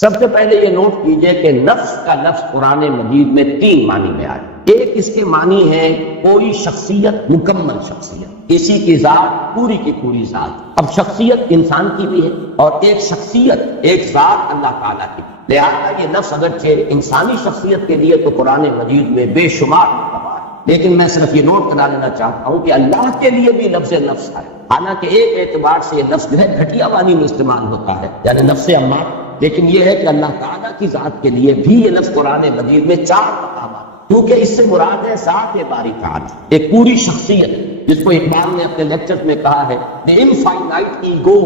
سب سے پہلے یہ نوٹ کیجئے کہ نفس کا لفظ قرآن مجید میں 3 معنی میں آیا۔ ایک اس کے معنی ہے کوئی شخصیت، مکمل شخصیت، کسی کی ذات پوری کی پوری ذات۔ اب شخصیت انسان کی بھی ہے اور ایک شخصیت، ایک ذات اللہ تعالیٰ کی، لہٰذا یہ لفظ اگرچہ انسانی شخصیت کے لیے تو قرآن مجید میں بے شمار مرتبہ ہے، لیکن میں صرف یہ نوٹ کرا لینا چاہتا ہوں کہ اللہ کے لیے بھی لفظ نفس ہے۔ حالانکہ ایک اعتبار سے یہ لفظ جو ہے گھٹیا وانی میں استعمال ہوتا ہے، یعنی نفس امار، لیکن یہ ہے کہ اللہ تعالیٰ کی ذات کے لیے بھی یہ لفظ قرآن مجید میں 4 مقامات، کیونکہ اس سے مراد ہے ذات باری تعالیٰ، ایک پوری شخصیت، جس کو اقبال نے اپنے لیکچر میں کہا ہے the infinite ego،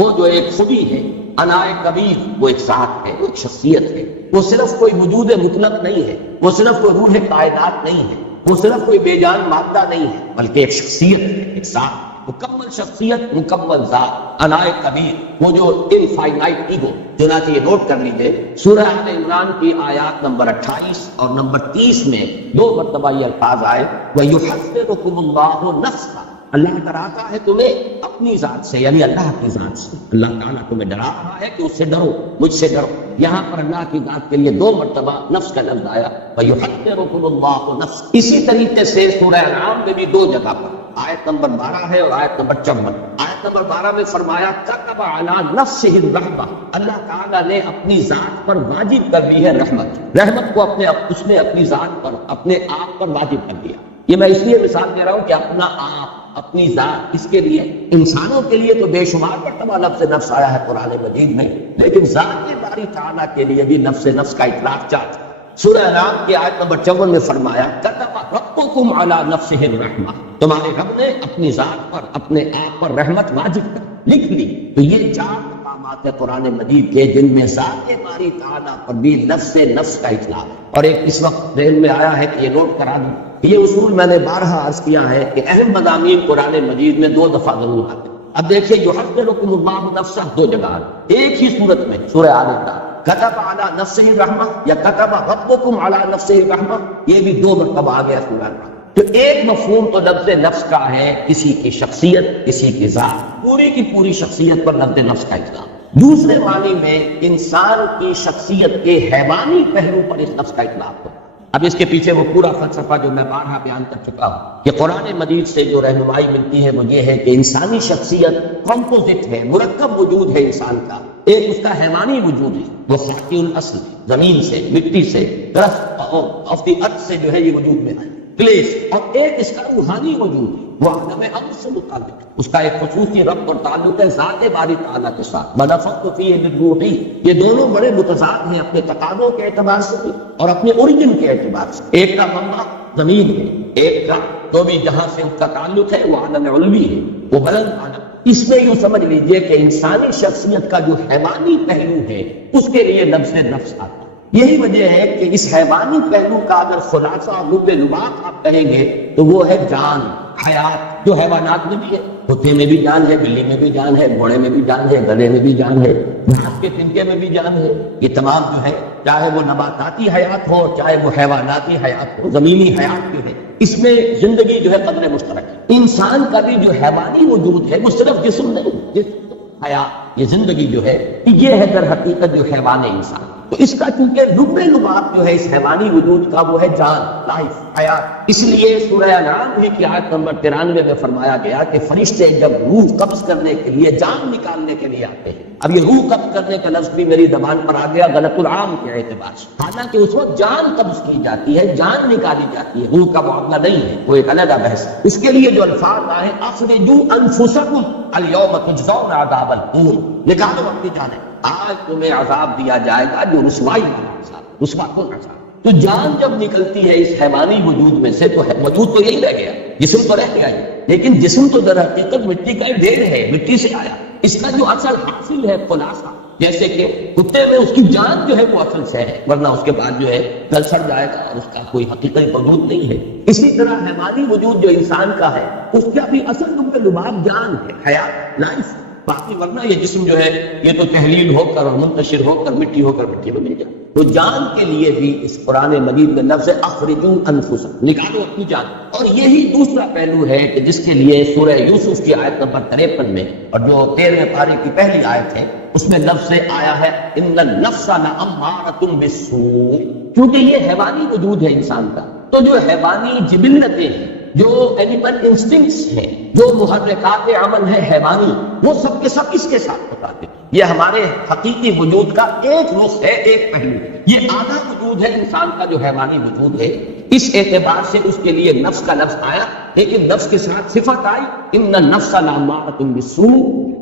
وہ جو ایک خودی ہے، انائے کبیر وہ ایک ذات ہے، وہ ایک شخصیت ہے، وہ صرف کوئی وجود مطلق نہیں ہے، وہ صرف کوئی روح کائنات نہیں ہے، وہ صرف کوئی بے جان مادہ نہیں ہے، بلکہ ایک شخصیت ہے، ایک ذات، مکمل شخصیت، مکمل ذات، انائے کبیر، وہ جو انفائنائٹ ایگو۔ چنانچہ یہ نوٹ کر لیجیے سورہ آل عمران کی آیات نمبر 28 اور نمبر 30 میں 2 مرتبہ یہ الفاظ آئے وَيُحَذِّرُكُمُ اللَّهُ نَفْسَهُ، اللہ ڈراتا ہے تمہیں اپنی ذات سے، یعنی اللہ کی ذات سے۔ اللہ تعالیٰ تمہیں ڈرا رہا ہے کہ اس سے ڈرو، مجھ سے ڈرو۔ یہاں پر اللہ کی ذات کے لیے 2 مرتبہ نفس کا لفظ آیا وَيُحَذِّرُكُمُ اللَّهُ نَفْسَهُ۔ اسی طریقے سے سورہ انعام میں بھی 2 جگہ پر، آیت نمبر 12 ہے اور آیت نمبر 54۔ آیت نمبر 12 میں فرمایا کتب علی نفسہ الرحمہ، اللہ تعالیٰ نے اپنی ذات پر واجب کر دی ہے رحمت۔ رحمت کو اس نے اپنی ذات پر، اپنے آپ پر واجب کر دیا۔ یہ میں اس لیے مثال دے رہا ہوں کہ اپنا آپ، اپنی ذات، اس کے لیے انسانوں کے لیے تو بے شمار مرتبہ لفظ نفس آیا ہے قرآن مجید میں، لیکن ذات باری تعالیٰ کے لیے بھی لفظ نفس کا اطلاق چاہتا ہے۔ سورہ انعام کی آیت نمبر 54 میں فرمایا کتب ربکم علی نفسہ الرحمہ، تمہارے رب نے اپنی ذات پر، اپنے آپ پر رحمت واجب کر لکھ لی۔ تو یہ 4 مقامات ہیں قرآن مجید کے جن میں ذات باری تعالیٰ پر بھی لفظ نفس کا اطلاق ہے۔ اور ایک اس وقت ذہن میں آیا ہے کہ یہ نوٹ کرا دوں، یہ اصول میں نے بارہا عرض کیا ہے کہ اہم مضامین قرآن مجید میں 2 دفعہ ضرور آتے ہیں۔ اب دیکھیے یحذرکم اللہ نفسہ 2 جگہ ایک ہی صورت میں سورہ آل عمران، کتب علی نفسہ الرحمہ یا کتب ربکم علی نفسہ الرحمہ، یہ بھی 2 مرتبہ آ گیا سورہ انعام۔ تو ایک مفہوم تو لفظ نفس کا ہے کسی کی شخصیت، کسی کی ذات، پوری کی پوری شخصیت پر لفظ نفس کا اطلاق۔ دوسرے معنی میں انسان کی شخصیت کے حیوانی پہلو پر اس لفظ کا اطلاق ہو۔ اب اس کے پیچھے وہ پورا فلسفہ جو میں بارہا بیان کر چکا ہوں کہ قرآن مجید سے جو رہنمائی ملتی ہے وہ یہ ہے کہ انسانی شخصیت کمپوزٹ ہے، مرکب وجود ہے انسان کا۔ ایک اس کا حیوانی وجود ہے، وہ خاکی الاصل، زمین سے، مٹی سے، درخت آف دی ارتھ سے جو ہے یہ وجود میں آئے، کلیس۔ اور ایک اس کا روحانی وجود ہے، وہ عالم ارض سے متعلق ہے، اس کا ایک خصوصی ربط اور تعلق ہے ذات باری تعالیٰ کے ساتھ۔ وَنَفَخْتُ فِيهِ مِن رُوحِي، یہ دونوں بڑے متضاد ہیں اپنے تقاضوں کے اعتبار سے بھی اور اپنے اوریجن کے اعتبار سے۔ ایک کا منبع زمین ہے، ایک کا جو بھی جہاں سے اس کا تعلق ہے وہ عالم علوی ہے، وہ بلند عالم۔ اس میں یوں سمجھ لیجئے کہ انسانی شخصیت کا جو حیوانی پہلو ہے اس کے لیے لفظ نفس آتا ہے۔ یہی وجہ ہے کہ اس حیوانی پہلو کا اگر خلاصہ لب لباب آپ کہیں گے تو وہ ہے جان، حیات، جو حیوانات میں بھی ہے۔ کتے میں بھی جان ہے، بلی میں بھی جان ہے، گھوڑے میں بھی جان ہے، گدھے میں بھی جان ہے، گھاس کے تنکے میں بھی جان ہے۔ یہ تمام جو ہے، چاہے وہ نباتاتی حیات ہو، چاہے وہ حیواناتی حیات ہو، زمینی حیات جو ہے، اس میں زندگی جو ہے قدر مشترک ہے۔ انسان کا بھی جو حیوانی وجود ہے وہ صرف جسم نہیں، جسم، حیات، یہ زندگی جو ہے یہ ہے در حقیقت جو حیوان انسان۔ تو اس کا چونکہ لب لباب جو ہے اس حیوانی وجود کا وہ ہے جان، لائف، حیات۔ اس لیے سورہ انعام کی آیت نمبر 93 میں فرمایا گیا کہ فرشتے جب روح قبض کرنے کے لیے، جان نکالنے کے لیے آتے ہیں۔ اب یہ روح قبض کرنے کا لفظ بھی میری زبان پر آ گیا غلط العام کے اعتبار سے، حالانکہ اس وقت جان قبض کی جاتی ہے، جان نکالی جاتی ہے، روح کا معاملہ نہیں ہے، وہ ایک علیحدہ بحث ہے۔ اس کے لیے جو الفاظ آئے اخرجوا انفسکم اليوم تجزون عذاب الہون، نکالو اپنی جانیں، آج تمہیں عذاب دیا جائے گا جو رسوائی والا عذاب، رسوا کن عذاب۔ تو جان جب نکلتی ہے اس حیوانی وجود میں سے تو وجود تو یہی رہ گیا، جسم تو رہ گیا ہی، لیکن جسم تو در حقیقت مٹی کا ایک ڈھیر ہے، مٹی سے آیا۔ اس کا جو اصل حاصل ہے خلاصہ، جیسے کہ کتے میں اس کی جان جو ہے وہ اصل سے ہے، ورنہ اس کے بعد جو ہے گل سڑ جائے گا اور اس کا کوئی حقیقی وجود نہیں ہے۔ اسی طرح حیوانی وجود جو انسان کا ہے اس کا بھی اصل لب لباب جان ہے، حیات، لائف۔ باقی ورنہ یہ جسم جو ہے یہ تو تحلیل ہو کر اور منتشر ہو کر مٹی ہو کر مٹی میں مل جائے. تو جان کے لیے بھی اس قرآن مجید میں لفظ اخرجوا انفسکم، نکالو اپنی جان. اور یہی دوسرا پہلو ہے کہ جس کے لیے سورہ یوسف کی آیت نمبر 53 میں اور جو 13ویں پارے کی پہلی آیت ہے اس میں لفظ آیا ہے ان النفس لامارۃ بالسوء. کیونکہ یہ حیوانی وجود ہے انسان کا، تو جو حیوانی جبلتیں ہیں، جو اینیمل انسٹنکٹس ہیں، جو محرکات عمل ہے حیوانی، وہ سب کے سب اس کے ساتھ بتاتے ہیں. یہ ہمارے حقیقی وجود کا ایک رخ ہے، ایک پہلو. یہ آدھا وجود ہے انسان کا جو حیوانی وجود ہے. اس اعتبار سے اس کے لیے نفس کا لفظ آیا، لیکن نفس کے ساتھ صفت آئی ان النفس لامارۃ بالسوء.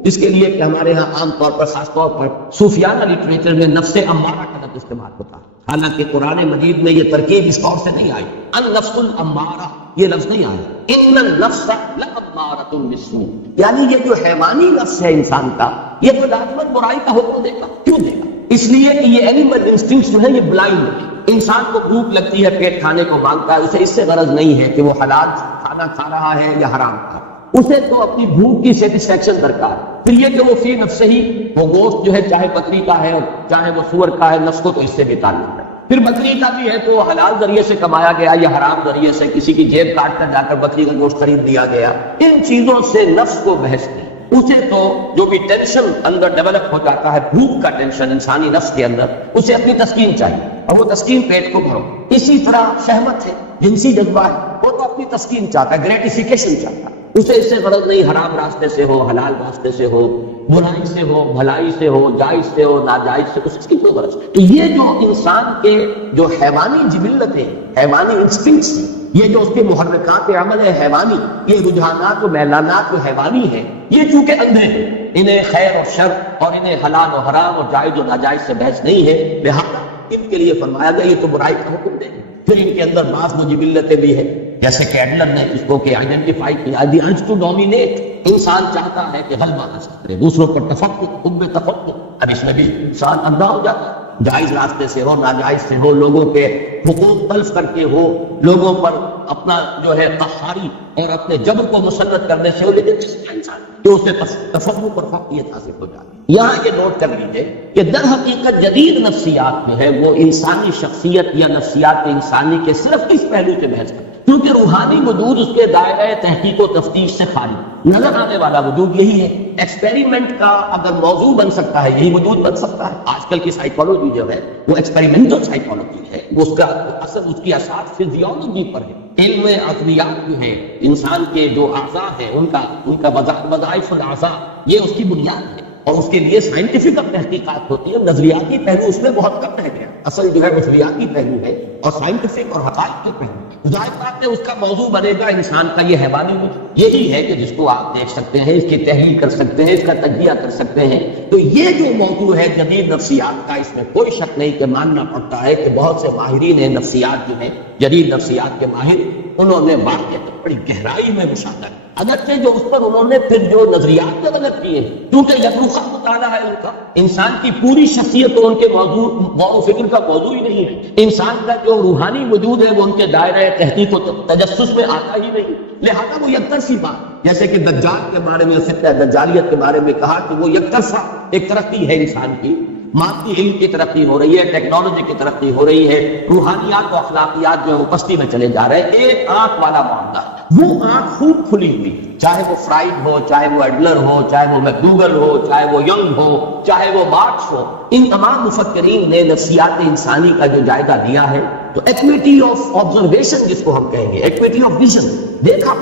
اس کے لیے کہ ہمارے ہاں عام طور پر خاص طور پر صوفیانہ لٹریچر میں نفس امارہ کا لفظ استعمال ہوتا ہے، حالانکہ قرآن مجید میں یہ ترکیب اس طور سے نہیں آئی. النفس الامارہ یہ لفظ نہیں آیا، ان النفس لامارۃ بالسوء. یعنی یہ جو حیوانی نفس ہے انسان کا، یہ تو لازماً برائی کا حکم دے گا. کیوں دے گا؟ اس لیے کہ یہ اینیمل انسٹنکٹس جو ہے یہ بلائنڈ ہے. انسان کو بھوک لگتی ہے، پیٹ کھانے کو مانگتا ہے، اسے اس سے غرض نہیں ہے کہ وہ حلال کھانا کھا رہا ہے یا حرام کھا رہا ہے. اسے تو اپنی بھوک کی سیٹسفیکشن درکار. پھر یہ کہ وہ فی نفس ہی وہ گوشت جو ہے چاہے بکری کا ہے اور چاہے وہ سور کا ہے، نفس کو تو اس سے بھی تعلق ہے. پھر بکری کا بھی ہے تو حلال ذریعے سے کمایا گیا یا حرام ذریعے سے کسی کی جیب کاٹ کر جا کر بکری کا گوشت خرید لیا گیا. ان چیزوں سے نفس کو بحث نہیں. اسے تو جو بھی ٹینشن اندر ڈیولپ ہو جاتا ہے، بھوک کا ٹینشن انسانی نفس کے اندر، اسے اپنی تسکین چاہیے اور وہ تسکین پیٹ کو بھرو. اسی طرح شہوت ہے، جنسی جذبہ ہے، وہ تو اپنی تسکین چاہتا ہے، گریٹیفیکیشن چاہتا ہے. اسے اس سے غرض نہیں حرام راستے سے ہو، حلال راستے سے ہو، برائی سے ہو، بھلائی سے ہو، جائز سے ہو، ناجائز سے، اس کی کوئی غرض. تو یہ جو انسان کے جو حیوانی جبلتیں، حیوانی انسٹنکٹس ہیں، یہ جو اس کے محرکات عمل ہے حیوانی، یہ رجحانات و میلانات جو حیوانی ہیں، یہ چونکہ اندھے ہیں، انہیں خیر اور شر اور انہیں حلال و حرام اور جائز و ناجائز سے بحث نہیں ہے. لہذا ان کے لیے فرمایا گیا یہ تو برائی کا حکم دے. پھر ان کے اندر بعض وہ جبلتیں بھی ہیں، جیسے کہ ایڈلر نے اس کو کہ آئیڈینٹیفائی کیا، دی ارج ٹو ڈومینیٹ. انسان چاہتا ہے کہ غلبہ حاصل کرے، دوسروں پر تفکر، حب تفکر. اب اس میں بھی انسان اندھا ہو جاتا ہے، جائز راستے سے ہو، ناجائز سے ہو، لوگوں کے حقوق تلف کر کے ہو، لوگوں پر اپنا جو ہے قہاری اور اپنے جبر کو مسلط کرنے سے ہو. لیکن اس انسان کہ اسے تفکر پر فقیت حاصل ہو جاتی. یہاں یہ نوٹ کر لیجیے کہ در حقیقت جدید نفسیات جو ہے وہ انسانی شخصیت یا نفسیات انسانی کے صرف اس پہلو سے بحث کرتے ہیں، کیونکہ روحانی وجود اس کے دائرۂ تحقیق و تفتیش سے خارج نظر آنے والا وجود یہی ہے. ایکسپیریمنٹ کا اگر موضوع بن سکتا ہے یہی وجود بن سکتا ہے. آج کل کی سائیکالوجی جو ہے وہ ایکسپیریمنٹل سائیکالوجی ہے، وہ اس کا اصل اس کی اساس فزیولوجی پر ہے. علم عقلیات جو ہے انسان کے جو اعضاء ہیں ان کا وظائف الاعضاء یہ اس کی بنیاد ہے، اور اس کے لیے سائنٹیفک اب تحقیقات ہوتی ہے. نظریاتی پہلو اس میں بہت کم رہ گیا، اصل جو ہے نظریاتی پہلو ہے اور سائنٹیفک اور حقائق کے پہلو. ظاہر بات ہے اس کا موضوع بنے گا انسان کا یہ حیوانی وجود. یہی ہے کہ جس کو آپ دیکھ سکتے ہیں، اس کی تحلیل کر سکتے ہیں، اس کا تجزیہ کر سکتے ہیں. تو یہ جو موضوع ہے جدید نفسیات کا، اس میں کوئی شک نہیں کہ ماننا پڑتا ہے کہ بہت سے ماہرین نفسیات جو ہیں، جدید نفسیات کے ماہر، انہوں نے واقعی بڑی گہرائی میں مشاہدہ کیا. اگرچہ جو اس پر انہوں نے پھر جو نظریات ڈیولپ کیے ہیں، کیونکہ یکروخہ مطالعہ ہے ان کا، انسان کی پوری شخصیت تو ان کے موضوع غور و فکر کا موضوع ہی نہیں ہے. انسان کا جو روحانی وجود ہے وہ ان کے دائرۂ تحقیق و تجسس میں آتا ہی نہیں. لہذا وہ یکطرفی بات، جیسے کہ دجال کے بارے میں فتنہ دجالیت کے بارے میں کہا کہ وہ یک طرفہ ایک ترقی ہے انسان کی. مادی علم کی ترقی ہو رہی ہے، ٹیکنالوجی کی ترقی ہو رہی ہے، روحانیات و اخلاقیات جو ہے وہ پستی میں چلے جا رہے ہیں. ایک آنکھ والا معاملہ، وہ آنکھ خوب کھلی ہوئی، چاہے وہ فرائڈ ہو، چاہے وہ ایڈلر ہو، چاہے وہ میکڈوگل ہو، چاہے وہ ینگ ہو، چاہے وہ مارکس ہو. ان تمام مفکرین نے نفسیات انسانی کا جو جائزہ دیا ہے تو ایکویٹی آف آبزرویشن جس کو ہم کہیں گے، ایکویٹی آف ویژن، دیکھا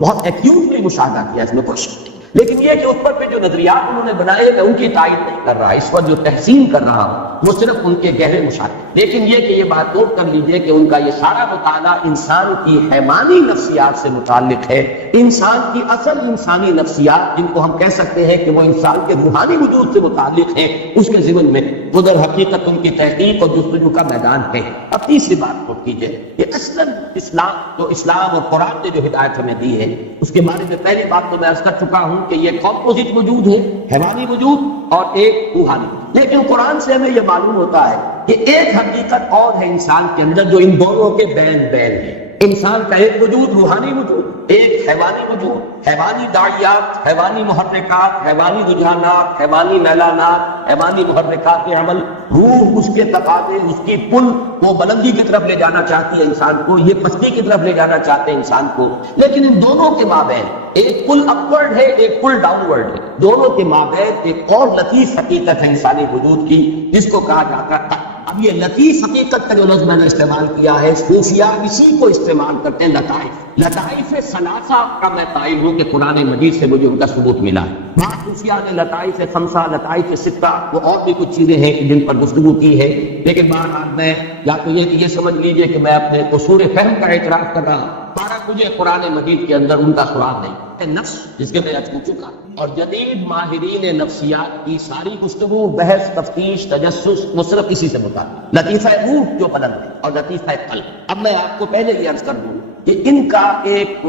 بہت ایکیوٹلی مشاہدہ کیا، اس میں کوئی شک نہیں. لیکن یہ کہ اس پر جو نظریات انہوں نے بنائے میں ان کی تائید نہیں کر رہا، اس پر جو تحسین کر رہا ہوں وہ صرف ان کے گہرے مشاہدے. لیکن یہ کہ یہ بات نوٹ کر لیجئے کہ ان کا یہ سارا مطالعہ انسان کی حیوانی نفسیات سے متعلق ہے. انسان کی اصل انسانی نفسیات جن کو ہم کہہ سکتے ہیں کہ وہ انسان کے روحانی وجود سے متعلق ہیں، اس کے ضمن میں ادھر حقیقت ان کی تحقیق اور جستجو کا میدان ہے. اب تیسری بات نوٹ کیجئے کہ اصلاً اسلام اور قرآن نے جو ہدایت ہمیں دی ہے اس کے بارے میں پہلی بات تو میں عرض کر چکا ہوں کہ یہ کمپوزٹ وجود ہے، حیوانی وجود اور ایک روحانی. لیکن قرآن سے ہمیں یہ معلوم ہوتا ہے کہ ایک حقیقت اور ہے انسان کے اندر جو ان دونوں کے بین ہے. انسان کا ایک وجود روحانی وجود، ایک حیوانی وجود، حیوانی داعیات، حیوانی محرکات، حیوانی رجحانات، حیوانی میلانات، حیوانی محرکات عمل، روح اس کے تقاضے، اس کی پل وہ بلندی کی طرف لے جانا چاہتی ہے انسان کو، یہ پستی کی طرف لے جانا چاہتے ہیں انسان کو، لیکن ان دونوں کے مابین ایک پل اپورڈ ہے، ایک پل ڈاؤن ورڈ ہے، دونوں کے مابین ایک اور لطیف حقیقت ہے انسانی وجود کی، جس کو کہا جاتا ہے۔ اب یہ لطیف حقیقت کا جو لفظ میں نے استعمال کیا ہے، صوفیہ اسی کو استعمال کرتے ہیں، لطائف، لطائف ثلاثہ کا میں قائل ہوں کہ قرآن مجید سے مجھے ان کا ثبوت ملا ہے۔ بعض صوفیہ نے لطائف خمسہ، لطائف ستہ، وہ اور بھی کچھ چیزیں ہیں جن پر گفتگو کی ہے، لیکن بہرحال میں یا تو یہ سمجھ لیجئے کہ میں اپنے قصور فہم کا اعتراف کر رہا ہوں، مجھے قرآن مجید کے اندر ان کا سراغ نہیں۔ نفس جس کے میں آج پوچھ چکا، اور جدید ماہرین نفسیات کی ساری گفتگو، بحث، تفتیش، تجسس وہ صرف اسی سے متعلق، لطیفہ روح جو بلند ہے اور لطیفہ قلب۔ اب میں آپ کو پہلے یہ عرض کر دوں کہ ان کا ایک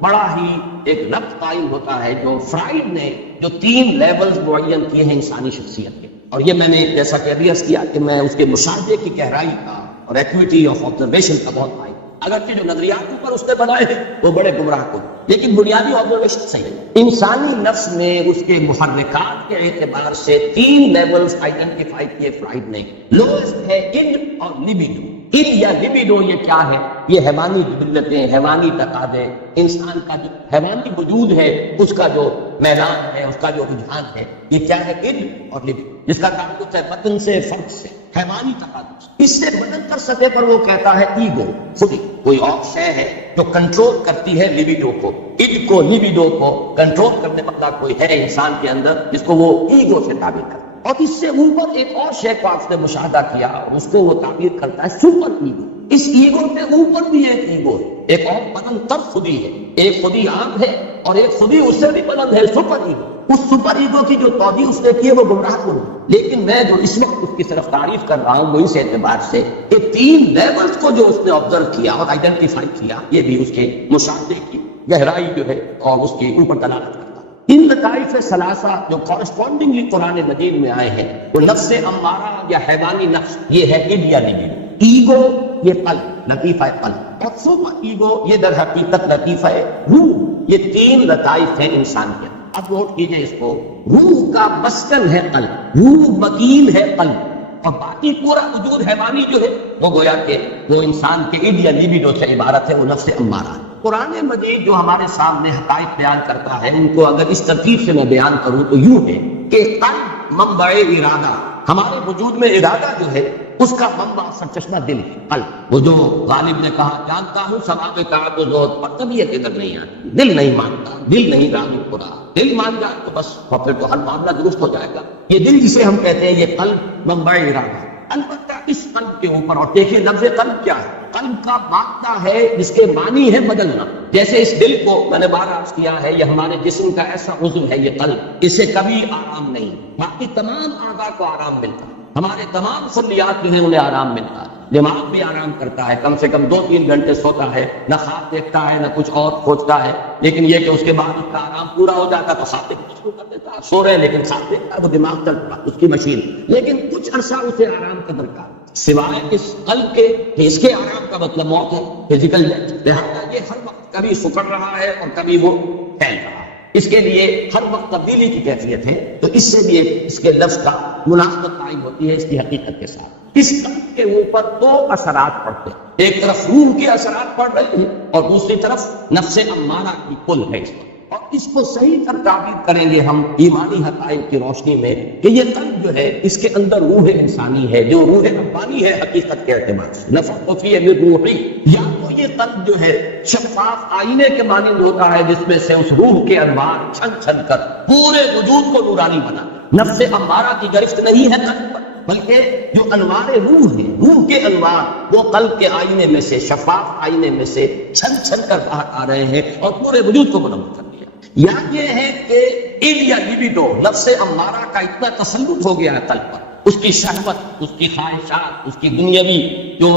بڑا ہی ایک ربط قائم ہوتا ہے جو فرائڈ نے جو 3 لیولز معین کیے ہیں انسانی شخصیت کے، اور یہ میں نے جیسا کہ ابھی عرض کیا کہ میں اس کے مشاہدے کی گہرائی کا اور ایکویٹی آف آبزرویشن کا بہت قائل، اگرچہ جو نظریات پر اس نے بنائے ہیں وہ بڑے گمراہ کن، لیکن بنیادی آبزرویشن صحیح ہے۔ انسانی نفس میں اس کے محرکات کے اعتبار سے 3 لیولز آئیڈینٹیفائی کیے فرائڈ نے۔ لوئسٹ ہے اِن اور لیبیڈو۔ اِن یا لیبیڈو یہ کیا ہے؟ یہ حیوانی جبلتیں، حیوانی تقاضے، انسان کا جو حیوانی وجود ہے اس کا جو میلان ہے، اس کا جو رجحان ہے، یہ کیا ہے؟ اِن اور لیبیڈو، جس کا تعلق ہے بدن سے، فرد سے، حیوانی تقاضے سے۔ اس سے بدن تر سطح پر وہ کہتا ہے ایگو، خودی، کوئی اور شے ہے جو کنٹرول کرتی ہے لیبیڈو کو، اِن کو، لیبیڈو کو کنٹرول کرنے والا کوئی ہے انسان کے اندر جس کو وہ ایگو سے تعبیر کرتا ہے۔ اور اس سے اوپر ایک اور شے کو آپ نے مشاہدہ کیا اور اس کو وہ تعبیر کرتا ہے سپر ایگو۔ اس ایگو سے اوپر بھی ایک ایگو ہے، ایک اور بلند تر خودی ہے، ایک خودی عام ہے اور ایک خودی اس سے بھی بلند ہے، سپر ایگو۔ اس سپر ایگو کی جو توضیح اس نے کی ہے وہ گمراہ کن، لیکن میں جو اس وقت اس کی صرف تعریف کر رہا ہوں وہ اس اعتبار سے کہ 3 لیولز کو جو اس نے آبزرو کیا اور آئیڈینٹیفائی کیا، یہ بھی اس کے مشاہدے کی گہرائی جو ہے اور اس کے اوپر دلالت کرتا ہے۔ ان لطائف ثلاثہ جو کورسپونڈنگلی قرآن مجید میں آئے ہیں وہ نفس امارہ یا حیوانی نفس، یہ ہے اِن یا لیبیڈو، ایگو یہ قلب، لطیفہ قلب، اور سپر ایگو یہ در حقیقت لطیفہ روح۔ یہ 3 لطائف ہیں انسان کے۔ اب نوٹ کیجئے اس کو، روح کا مسکن ہے قلب، روح مکین ہے قلب، اور باقی پورا وجود حیوانی جو ہے وہ گویا کہ وہ انسان کے اِن یا لیبیڈو سے عبارت ہے، وہ نفس امارہ۔ قرآن مجید جو ہمارے سامنے حقائق بیان کرتا ہے ان کو اگر اس ترتیب سے میں بیان کروں تو یوں ہے کہ قلب منبع ارادہ، ہمارے وجود میں ارادہ جو ہے اس کا منبع سرچشمہ دل ہے، قلب۔ وہ جو غالب نے کہا جانتا ہوں ثواب کعب و زہد پر، طبیعت ادھر نہیں آتی، دل نہیں مانتا، دل نہیں راضی خدا، دل مان جائے تو بس پھر تو ہر معاملہ درست ہو جائے گا۔ یہ دل جسے ہم کہتے ہیں یہ قلب منبع ارادہ۔ البتہ اس قلب کے اوپر، اور دیکھیے لفظ قلب کیا ہے، قلب کا مادہ ہے جس کے معنی ہے بدلنا۔ جیسے اس دل کو میں نے بار عرض کیا ہے یہ ہمارے جسم کا ایسا عضو ہے، یہ قلب، اسے کبھی آرام نہیں، باقی تمام اعضاء کو آرام ملتا ہے، ہمارے تمام خلیات جو ہیں انہیں آرام ملتا ہے، دماغ بھی آرام کرتا ہے، کم سے کم 2-3 گھنٹے سوتا ہے، نہ خواب دیکھتا ہے نہ کچھ اور سوچتا ہے، لیکن یہ کہ اس کے بعد اس کا آرام پورا ہو جاتا تو خواب دیکھنا شروع کر دیتا ہے، سو رہے لیکن خواب دیکھتا ہے، وہ دماغ چلتا ہے اس کی مشین، لیکن کچھ عرصہ اسے آرام کا درکار سوائے اس قلب کے کہ اس کے آرام کا مطلب موت ہے، فزیکل ڈیتھ، لہٰذا یہ ہر وقت کبھی سکڑ رہا ہے اور کبھی وہ پھیل رہا ہے، اس کے لیے ہر وقت تبدیلی کی کیفیت ہے، تو اس سے بھی اس کے لفظ کا مناسبت قائم ہوتی ہے اس کی حقیقت کے ساتھ۔ اس قلب کے اوپر 2 اثرات پڑتے ہیں، ایک طرف روح کے اثرات پڑ رہے ہیں اور دوسری طرف نفس امارہ کی پل ہے اس پر، اور اس کو صحیح کر تعبیر کریں گے ہم ایمانی حقائق کی روشنی میں کہ یہ قلب جو ہے اس کے اندر روح انسانی ہے جو روح ربانی ہے حقیقت کے اعتبار سے، نفخت فیہ من روحی، یا تو یہ قلب جو ہے شفاف آئینے کے مانند ہوتا ہے جس میں سے اس روح کے انوار چھن چھن کر پورے وجود کو نورانی بنا۔ نفس امارہ کی گرفت نہیں ہے قلب پر، بلکہ جو انوار روح ہے، روح کے انوار وہ قلب کے آئینے میں سے، شفاف آئینے میں سے چھن چھن کر باہر آ رہے ہیں اور پورے وجود کو منور کر دیا۔ یا یہ ہے کہ اِن یا لیبیڈو، نفس امارہ کا اتنا تسلط ہو گیا ہے قلب پر، اس کی شہوت، اس کی خواہشات، اس کی دنیاوی جو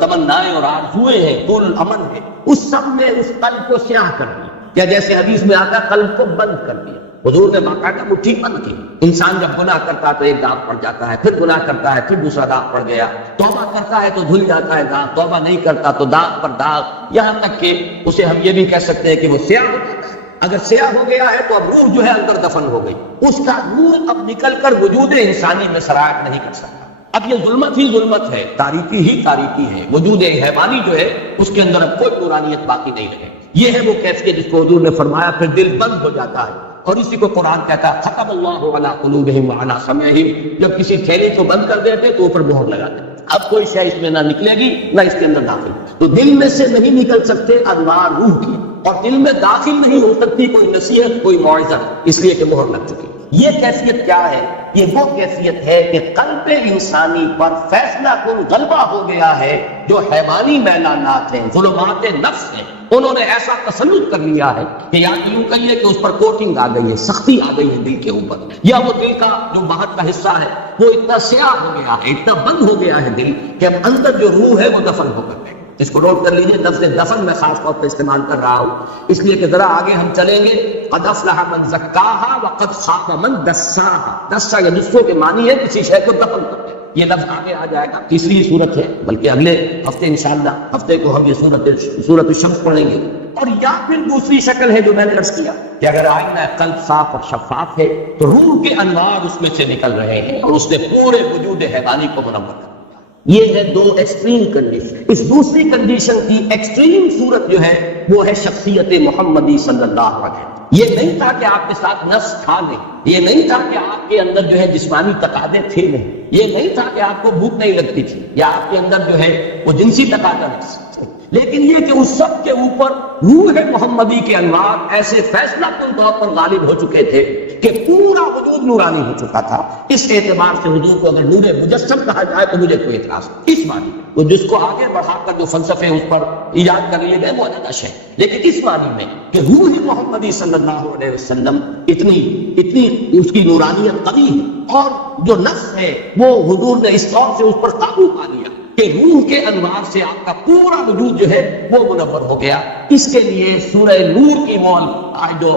تمنائیں اور آرزوئیں ہیں، طول امن ہے، اس سب میں اس قلب کو سیاہ کر دیا، یا جیسے حدیث میں آتا ہے قلب کو بند کر دیا۔ حضور نے باقاعدہ مٹھی بند کی. انسان جب گناہ کرتا ہے تو ایک داغ پڑ جاتا ہے، پھر گناہ کرتا ہے پھر دوسرا داغ پڑ گیا، توبہ کرتا ہے تو دھل جاتا ہے داغ، توبہ نہیں کرتا تو داغ پر داغ، یہاں تک کہ اسے ہم یہ بھی کہہ سکتے ہیں کہ وہ سیاہ ہو جاتا ہے. اگر سیاہ ہو گیا ہے تو اب روح جو ہے اندر دفن ہو گئی، اس کا نور اب نکل کر وجود انسانی میں سرایت نہیں کر سکتا. اب یہ ظلمت ہی ظلمت ہے، تاریکی ہی تاریکی ہے، وجود حیوانی جو ہے اس کے اندر اب کوئی نورانیت باقی نہیں رہے. یہ ہے وہ کیفیت جس کو حضور نے فرمایا پھر دل بند ہو جاتا ہے. اور اسی کو قرآن کہتا ہے ختم اللہ علی قلوبہم وعلی سمعہم. جب کسی تھیلی کو بند کر دیتے تو اوپر مہر لگا دیتے، اب کوئی شے اس میں نہ نکلے گی نہ اس کے اندر داخل. تو دل میں سے نہیں نکل سکتے انوار روح کی، اور دل میں داخل نہیں ہو سکتی کوئی نصیحت کوئی موعظہ، اس لیے کہ مہر لگ چکی. یہ کیفیت کیا ہے؟ یہ وہ کیفیت ہے کہ قلب انسانی پر فیصلہ کن غلبہ ہو گیا ہے. جو حیوانی میلانات ہیں، ظلمات نفس ہیں، انہوں نے ایسا تسلط کر لیا ہے کہ یا یوں کہیے کہ اس پر کوٹنگ آ گئی ہے، سختی آ گئی ہے دل کے اوپر، یا وہ دل کا جو باہر کا حصہ ہے وہ اتنا سیاہ ہو گیا ہے، اتنا بند ہو گیا ہے دل کہ اب اندر جو روح ہے وہ دفن ہو کر گئی. اس کو نوٹ کر لیجیے، لفظ دفن میں خاص طور پہ استعمال کر رہا ہوں اس لیے کہ ذرا آگے ہم چلیں گے. قد افلح من زکاہا وقد خاب من دساہا. دسا یا دسو کے معنی ہے کسی شے کو دفن کرتے. یہ لفظ آگے آ جائے گا، تیسری صورت ہے، بلکہ اگلے ہفتے انشاءاللہ ہفتے کو ہم یہ سورۃ الشمس پڑھیں گے. اور یا پھر دوسری شکل ہے جو میں نے عرض کیا کہ اگر آئینہ قلب صاف اور شفاف ہے تو روح کے انوار اس میں سے نکل رہے ہیں اور اس نے پورے وجود حیوانی کو منور کر. یہ ہے دو ایکسٹریم کنڈیشن. اس دوسری کنڈیشن کی ایکسٹریم صورت جو ہے وہ ہے شخصیت محمدی صلی اللہ علیہ وسلم. یہ نہیں تھا کہ آپ کے ساتھ نفس تھا نہیں، یہ نہیں تھا کہ آپ کے اندر جو ہے جسمانی تقاضے تھے نہیں، یہ نہیں تھا کہ آپ کو بھوک نہیں لگتی تھی یا آپ کے اندر جو ہے وہ جنسی تقاضا نہیں تھے، لیکن یہ کہ اس سب کے اوپر روح محمدی کے انوار ایسے فیصلہ کن طور پر غالب ہو چکے تھے کہ پورا وجود نورانی ہو چکا تھا. اس اعتبار سے حضور کو اگر نور مجسم کہا جائے تو مجھے کوئی اعتراض نہیں. اس معنی وہ جس کو آگے بڑھا کر جو فلسفے اس پر ایجاد کر لیے گئے وہ عددش ہے، لیکن اس معنی میں کہ روح محمدی صلی اللہ علیہ وسلم اتنی اس کی نورانیت قوی ہے، اور جو نفس ہے وہ حضور نے اس طور سے اس پر قابو پا لیا کہ روح کے انوار سے آپ کا پورا وجود جو ہے وہ منور ہو گیا. اس کے لیے سورہ نور کی مول جو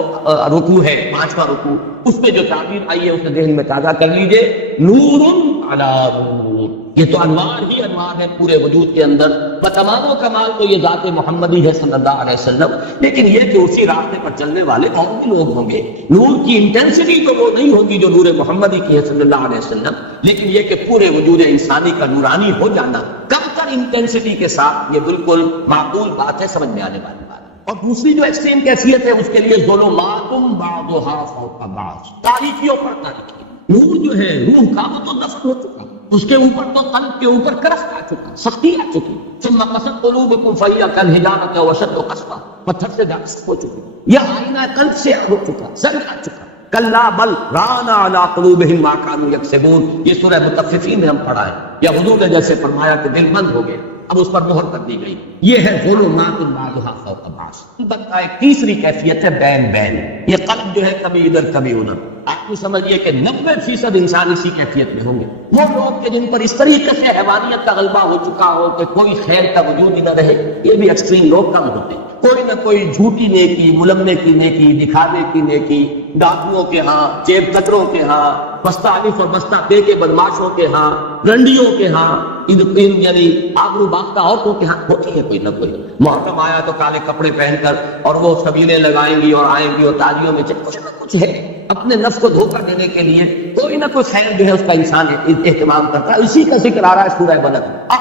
رکوع ہے، 5واں رکوع، اس میں جو تعبیر آئی ہے اسے ذہن میں تازہ کر لیجئے. نور علی نور، یہ تو انوار ہی انوار ہے پورے وجود کے اندر. بتمام و کمال تو یہ ذات محمدی ہے صلی اللہ علیہ وسلم، لیکن یہ کہ اسی راستے پر چلنے والے اور بھی لوگ ہوں گے. نور کی انٹینسٹی تو وہ نہیں ہوگی جو نور محمدی کی ہے صلی اللہ علیہ وسلم، لیکن یہ کہ پورے وجود انسانی کا نورانی ہو جانا کم تر انٹینسٹی کے ساتھ یہ بالکل معقول بات ہے، سمجھ میں آنے والی بات. اور دوسری جو ایکسٹریم کیفیت ہے اس کے لیے ظلمات بعضھا فوق بعض، تاریکیوں پر تاریکی. نور جو ہے روح کا وہ تو دفن ہو چکا، اس کے اوپر تو قلب کے اوپر کرست آ چکا، سختی آ چکی. ثم قست قلوبکم فہی کالحجارۃ واشد قسوہ، پتھر سے زیادہ ہو چکی. یہ آئینہ قلب سے ہو چکا، سر آ چکا. کلا بل ران علی قلوبہم ما کانوا یکسبون، یہ سورہ مطففین میں ہم پڑھا ہے. یا حضور نے جیسے فرمایا کہ دل بند ہو گیا، اب اس پر مہر کر دی گئی. یہ ہے ظلمات بعضھا فوق بعض. البتہ ایک تیسری کیفیت ہے بین بین. یہ قلب جو ہے کبھی ادھر کبھی ادھر. آپ کو سمجھیے کہ 90% انسان اسی کیفیت میں ہوں گے. وہ لوگ کہ جن پر اس طریقے سے حیوانیت کا غلبہ ہو چکا ہو کہ کوئی خیر کا وجود ہی نہ رہے، یہ بھی ایکسٹریم لوگ کم ہوتے ہیں. کوئی نہ کوئی جھوٹی نیکی، ملمنے کی نیکی، دکھاوے کی نیکی، ڈاکوؤں کے ہاں، جیب کتروں کے ہاں، بستہ الف اور بستہ بے کے بدماشوں کے ہاں، رنڈیوں کے ہاں، یعنی آبرو باختہ عورتوں کے ہاں ہوتی ہے کوئی نہ کوئی. محرم آیا تو کالے کپڑے پہن کر اور وہ سبیلیں لگائیں گی اور آئیں گی اور تالیوں میں کچھ نہ کچھ ہے. اپنے نفس کو دھوکہ دینے کے لیے کوئی نہ کوئی خیر جو ہے اس کا انسان اہتمام کرتا ہے. اسی کا ذکر آ رہا ہے سورہ بلد.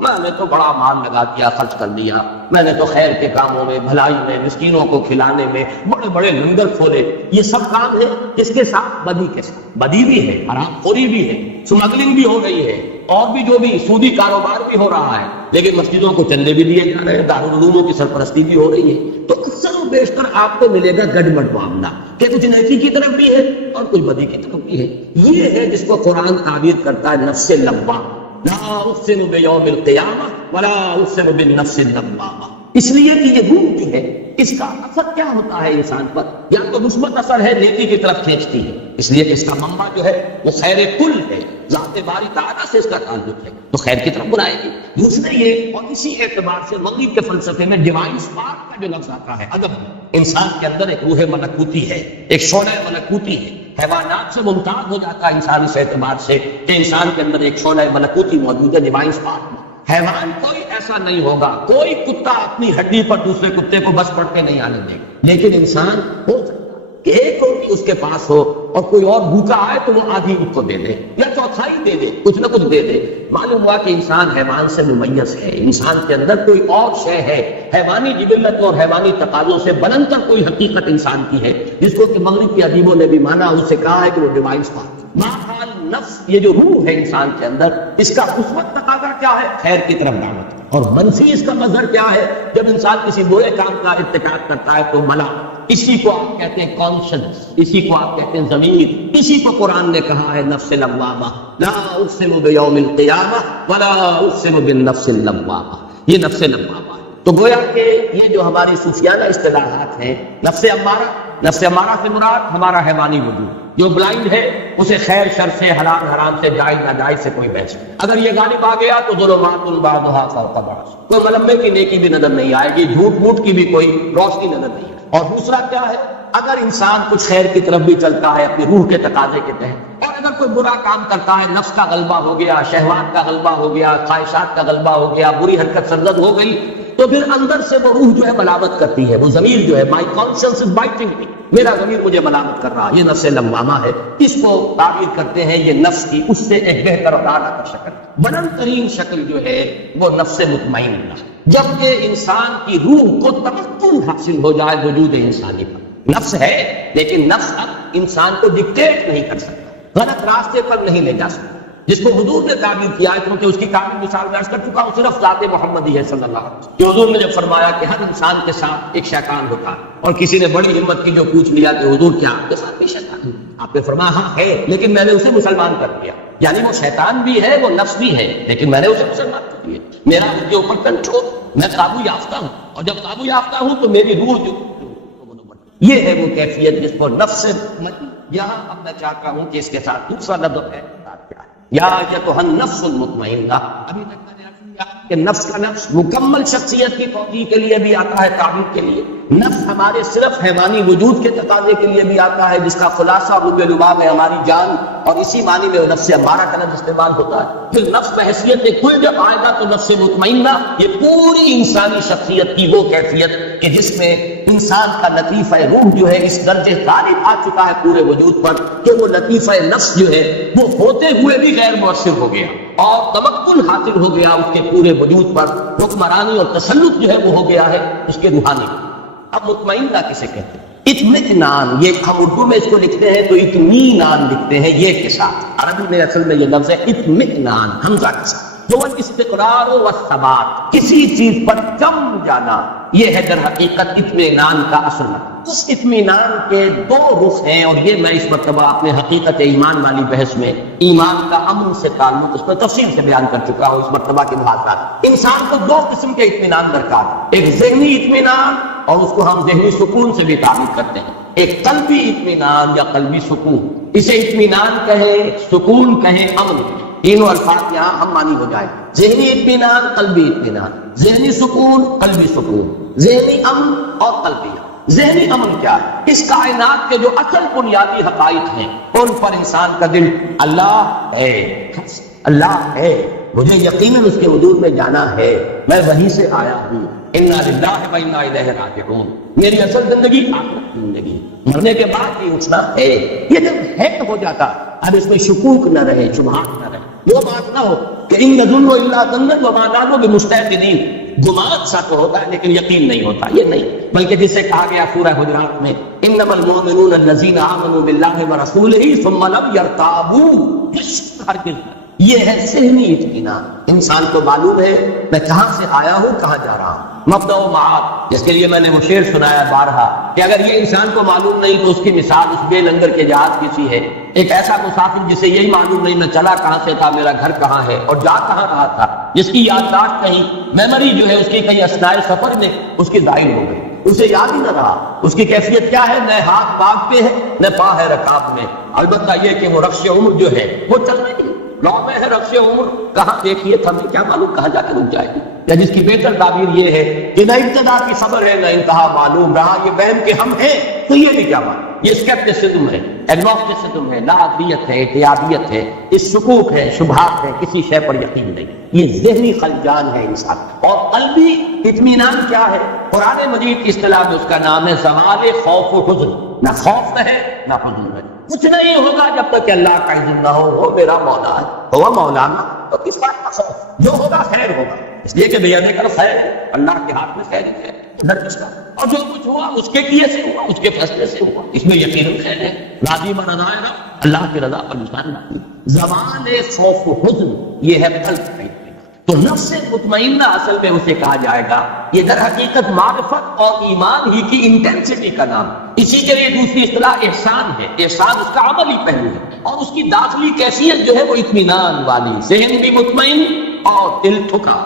میں نے تو بڑا مال لگا دیا، خرچ کر دیا، میں نے تو خیر کے کاموں میں، بھلائی میں، مسکینوں کو کھلانے میں بڑے بڑے لنگر کھولے. یہ سب کام ہے کس کے ساتھ؟ بدی کے ساتھ. بدی بھی ہے، حرام خوری بھی ہے، اسمگلنگ بھی ہو رہی ہے، اور بھی جو بھی سودی کاروبار بھی ہو رہا ہے، لیکن مسجدوں کو چندے بھی دیے جا رہے ہیں، دارالعلوموں کی سرپرستی بھی ہو رہی ہے. تو اکثر و بیشتر آپ کو ملے گا گڈمڈ معاملہ کہ کچھ نیکی کی طرف بھی ہے اور کچھ بدی کی طرف بھی ہے. یہ ہے جس کو قرآن تعبیر کرتا ہے نفس لوامہ. لا اقسم بیوم القیامہ ولا اقسم بالنفس اللوامہ. اس لیے کہ یہ روح جو ہے اس کا اثر کیا ہوتا ہے انسان پر؟ یا تو مثبت اثر ہے، نیکی کی طرف کھینچتی ہے، اس لیے کہ اس کا منبع جو ہے وہ خیر کل ہے. ذات باری تعالیٰ سے اس کا تعلق ہے تو خیر کی طرف بلائے گی. دوسرے یہ، اور اسی اعتبار سے مغرب کے فلسفے میں ڈیوائن اسپارک کا جو لفظ آتا ہے ادب میں، انسان کے اندر ایک روح ملکوتی ہے، ایک شعلہ ملکوتی ہے. حیوانات سے ممتاز ہو جاتا ہے انسان اس اعتبار سے کہ انسان کے اندر ایک شعلہ ملکوتی موجود ہے ڈیوائن اسپارک میں. حیوان کوئی ایسا نہیں ہوگا، کوئی کتا اپنی ہڈی پر دوسرے کتے کو بس پڑھ کے نہیں آنے دے گا، لیکن انسان ہو سکتا کہ ایک روٹی اس کے پاس ہو اور کوئی اور بھوکا آئے تو وہ آدھی اس کو دے دے یا چوتھائی دے دے، کچھ نہ کچھ دے دے. معلوم ہوا کہ انسان حیوان سے ممیز ہے، انسان کے اندر کوئی اور شے ہے، حیوانی جبلت اور حیوانی تقاضوں سے بلند تر کوئی حقیقت انسان کی ہے، جس کو کہ مغرب کے ادیبوں نے بھی مانا، اس سے کہا ہے کہ وہ ڈیوائن اسپارک. ماحال نفس، یہ جو روح ہے انسان کے اندر، اس کا اس وقت تقاضا کیا ہے؟ خیر کی طرف دعوت. اور منفی اس کا مظہر کیا ہے؟ جب انسان کسی برے کام کا ارتکاب کرتا ہے تو ملا، اسی کو آپ کہتے ہیں کانشنس، اسی کو آپ کہتے ہیں ضمیر، اسی کو قرآن نے کہا ہے نفس لوامہ، لا اقسم بیوم القیامہ ولا اقسم بالنفس اللوامہ. یہ نفس لوامہ. تو گویا کہ یہ جو ہماری صوفیانہ اصطلاحات ہیں، نفس امارہ، نفس امارہ سے مراد ہمارا حیوانی وجود جو بلائنڈ ہے، اسے خیر شر سے، حلال حرام سے، جائز ناجائز سے کوئی بحث نہیں. اگر یہ غالب آ گیا تو ظلمات بعضها فوق بعض، کوئی ملمے کی نیکی بھی نظر نہیں آئے گی، جھوٹ موٹ کی بھی کوئی روشنی نظر نہیں آئے. اور دوسرا کیا ہے؟ اگر انسان کچھ خیر کی طرف بھی چلتا ہے اپنی روح کے تقاضے کے تحت، اور اگر کوئی برا کام کرتا ہے، نفس کا غلبہ ہو گیا، شہوات کا غلبہ ہو گیا، خواہشات کا غلبہ ہو گیا، بری حرکت سرزد ہو گئی، تو پھر اندر سے وہ روح جو ہے ملامت کرتی ہے، وہ ضمیر جو ہے، مائی کانشنس از بائٹنگ می، میرا ضمیر مجھے ملامت کر رہا ہے. یہ نفس لوامہ ہے. اس کو تعبیر کرتے ہیں یہ نفس کی اس سے ایک بہتر اور اعلیٰ تر شکل، بلند ترین شکل جو ہے وہ نفس مطمئنہ. جبکہ انسان کی روح کو تمکن حاصل ہو جائے وجود انسانی پر. نفس ہے لیکن نفس اب انسان کو ڈکٹیٹ نہیں کر سکتا، غلط راستے پر نہیں لے جا سکتا، جس کو حضور نے تعبیر کیا ہے، کیونکہ اس کی کامل مثال میں عرض کر چکا ہوں، صرف ذات محمدی ہے صلی اللہ علیہ وسلم. کہ حضور نے جب فرمایا کہ ہر انسان کے ساتھ ایک شیطان ہوتا ہے، اور کسی نے بڑی ہمت کی جو پوچھ لیا کہ حضور کیا آپ کے ساتھ بھی شیطان ہے؟ آپ نے فرمایا ہاں ہے، لیکن میں نے اسے مسلمان کر دیا. یعنی وہ شیطان بھی ہے، وہ نفس بھی ہے، لیکن میں نے اسے مسلمان کر دیا. میرا اس کے اوپر کنٹرول، میں قابو یافتہ ہوں، اور جب قابو یافتہ ہوں تو میری روح جو یہ ہے وہ کیفیت جس کو نفس. یہاں اب میں چاہتا ہوں کہ اس کے ساتھ دوسرا لفظ ہے یا ایتھا النفس المطمئنہ. ابھی تک میں نے عرض کیا کہ نفس کا نفس مکمل شخصیت کی توضیح کے لیے بھی آتا ہے، تعبیر کے لیے. نفس ہمارے صرف حیوانی وجود کے تقاضے کے لیے بھی آتا ہے، جس کا خلاصہ حب لباب ہے ہماری جان، اور اسی معنی میں نفس امارہ کا لفظ استعمال ہوتا ہے. پھر نفس بحیثیت کل جب آئے گا تو نفس مطمئنہ یہ پوری انسانی شخصیت کی وہ کیفیت کہ جس میں انسان کا لطیفہ روح جو ہے اس درجے غالب آ چکا ہے پورے وجود پر کہ وہ لطیفہ نفس جو ہے وہ ہوتے ہوئے بھی غیر مؤثر ہو گیا، اور تمکن حاصل ہو گیا اس کے پورے وجود پر، حکمرانی اور تسلط جو ہے وہ ہو گیا ہے اس کے روحانی. اب مطمئنہ کسے کہتے ہیں؟ اطمینان. یہ ہم اردو میں اس کو لکھتے ہیں تو اطمینان لکھتے ہیں یہ کے ساتھ، عربی میں اصل میں یہ لفظ ہے اطمینان، حمزہ کے ساتھ. جو استقرار و ثبات، کسی چیز پر جم جانا، یہ ہے در حقیقت اطمینان کا اصل مطلب. اس اطمینان کے دو رخ ہیں، اور یہ میں اس مرتبہ اپنے حقیقت ایمان والی بحث میں ایمان کا امن سے تعلق اس پر تفصیل سے بیان کر چکا ہوں اس مرتبہ کے محاذات. انسان کو دو قسم کے اطمینان درکار ہے، ایک ذہنی اطمینان اور اس کو ہم ذہنی سکون سے بھی تعبیر کرتے ہیں، ایک قلبی اطمینان یا قلبی سکون. اسے اطمینان کہیں، سکون کہیں، امن کہیں، تینوں الفاظ یہاں ہم مانی ہو جائے. ذہنی اطمینان، قلبی اطمینان، ذہنی سکون، قلبی سکون، ذہنی امن اور قلبی امن. ذہنی امن کیا ہے؟ اس کائنات کے جو اصل بنیادی حقائق ہیں ان پر انسان کا دل اللہ ہے، اللہ ہے، مجھے یقیناً اس کے وجود میں جانا ہے، میں وہیں سے آیا ہوں، انا للہ و انا الیہ راجعون. میری اصل زندگی آخرت زندگی، مرنے کے بعد بھی اٹھنا ہے. یہ جب ہے ہو جاتا، اب اس میں شکوک نہ رہے، شبہات نہ رہے، وہ بات نہ ہو کہ ان نظن الا ظنا وما نحن بمستيقنين. گمان سا تو ہوتا ہے لیکن یقین نہیں ہوتا، یہ نہیں، بلکہ جسے کہا گیا سورہ حجرات میں انما المؤمنون الذين آمنوا بالله ورسوله ثم لم يرتابوا. ہرگز یہ ہے ذہنی اطمینان. انسان کو معلوم ہے میں کہاں سے آیا ہوں، کہاں جا رہا ہوں، مبدأ و معاد، جس کے لیے میں نے وہ شعر سنایا بارہا کہ اگر یہ انسان کو معلوم نہیں تو اس کی مثال اس بے لنگر کے جہاز کی سی ہے. ایک ایسا مسافر جسے یہی معلوم نہیں میں چلا کہاں سے تھا، میرا گھر کہاں ہے اور جا کہاں رہا تھا، جس کی یادداشت کہیں، میموری جو ہے اس کی کہیں اثناء سفر میں اس کی ظاہر ہو گئی، اسے یاد ہی نہ رہا. اس کی کیفیت کیا ہے؟ نہ ہاتھ باغ پہ ہے نہ پا ہے رکاب میں. البتہ یہ کہ وہ رخش عمر جو ہے وہ چل رہی ہے، لو میں ہے رفع عمر کہاں دیکھیے تھا میں کیا معلوم کہاں جا کے رک جائے گی، یا جس کی بہتر تعبیر یہ ہے کہ نہ ابتدا کی خبر ہے نہ انتہا معلوم رہا، یہ بہم کہ ہم ہیں تو یہ بھی کیا معلوم، یہ اسکیپٹسزم ہے، ایگنوسٹسزم ہے، لا ادریت ہے، احتیاطیت ہے، اس شکوک ہے، شبہات ہے، کسی شے پر یقین نہیں، یہ ذہنی خلجان ہے انسان۔ اور قلبی اطمینان کیا ہے؟ قرآن مجید کی اصطلاح میں اس کا نام ہے زوال خوف و حزن، نہ خوف رہے نہ حزن رہے، کچھ نہیں ہوگا جب تک کہ اللہ کا اذن نہ ہو، وہ میرا مولا ہے، وہ مولانا، تو کس بات کا خوف؟ جو ہوگا خیر ہوگا، اس لیے کہ بے کر خیر ہے، اللہ کے ہاتھ میں خیر ہے، ادھر کس کا؟ اور جو کچھ ہوا اس کے کیے سے ہوا، اس کے فیصلے سے ہوا، اس میں یقین خیر ہے، راضی من رضا ہے، اللہ کی رضا پر انسان راضی۔ زوال خوف و حزن یہ ہے قلب کا اطمینان۔ تو نفس مطمئنہ اصل میں اسے کہا جائے گا، یہ در حقیقت معرفت اور ایمان ہی کی انٹینسٹی کا نام۔ اسی کے لیے دوسری اصطلاح احسان ہے، احسان اس کا عملی پہلو ہے، اور اس کی داخلی کیفیت جو ہے وہ اطمینان والی، ذہن بھی مطمئن اور دل ٹھکا،